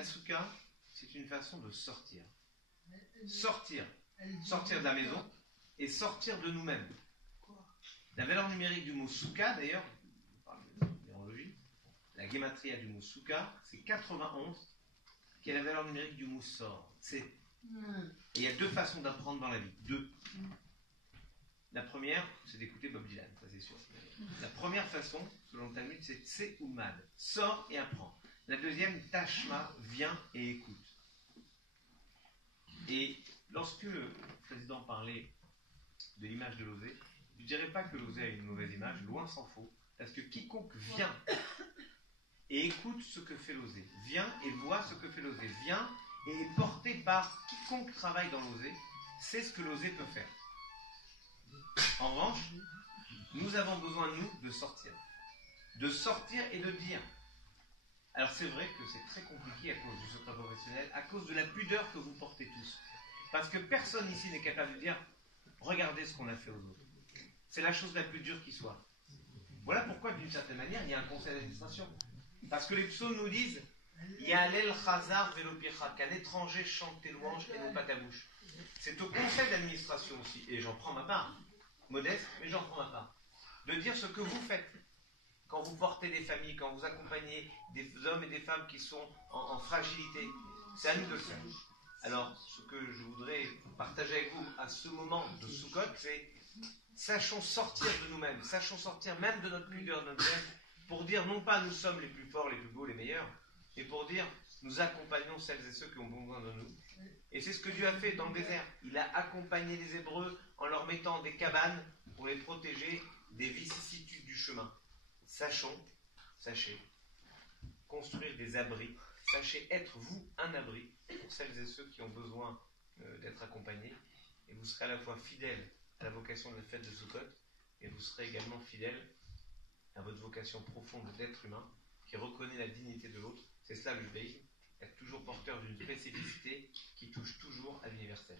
La souka, c'est une façon de sortir. Sortir de la maison et sortir de nous-mêmes. La valeur numérique du mot souka, d'ailleurs, on parle de numérologie, la guématria du mot souka, c'est 91, qui est la valeur numérique du mot sort. Et il y a deux façons d'apprendre dans la vie. Deux. La première, c'est d'écouter Bob Dylan, ça c'est sûr. La première façon, selon le Talmud, c'est tse ou mad. Sors et apprends. La deuxième, tashma, viens et écoute. Et lorsque le président parlait de l'image de l'osé, je ne dirais pas que l'osé a une mauvaise image, loin s'en faut, parce que quiconque vient et écoute ce que fait l'osé, vient et voit ce que fait l'osé, vient et est porté par quiconque travaille dans l'osé, c'est ce que l'osé peut faire. En revanche, nous avons besoin, nous, de sortir et de dire. Alors c'est vrai que c'est très compliqué à cause du secret professionnel, à cause de la pudeur que vous portez tous. Parce que personne ici n'est capable de dire « Regardez ce qu'on a fait aux autres ». C'est la chose la plus dure qui soit. Voilà pourquoi, d'une certaine manière, il y a un conseil d'administration. Parce que les psaumes nous disent « Ya'alel chazar velopicha » qu'un étranger chante tes louanges et non pas ta bouche. C'est au conseil d'administration aussi, et j'en prends ma part, modeste, mais j'en prends ma part, de dire ce que vous faites. Quand vous portez des familles, quand vous accompagnez des hommes et des femmes qui sont en fragilité, c'est à nous de le faire. Alors, ce que je voudrais partager avec vous à ce moment de Sukkot, c'est sachons sortir de nous-mêmes, sachons sortir même de notre pudeur, de notre haine, pour dire non pas nous sommes les plus forts, les plus beaux, les meilleurs, mais pour dire nous accompagnons celles et ceux qui ont besoin de nous. Et c'est ce que Dieu a fait dans le désert. Il a accompagné les Hébreux en leur mettant des cabanes pour les protéger des vicissitudes du chemin. Sachez, construire des abris. Sachez être, vous, un abri pour celles et ceux qui ont besoin d'être accompagnés. Et vous serez à la fois fidèles à la vocation de la fête de Sukkot, et vous serez également fidèles à votre vocation profonde d'être humain, qui reconnaît la dignité de l'autre. C'est cela le judaïsme, être toujours porteur d'une spécificité qui touche toujours à l'universel.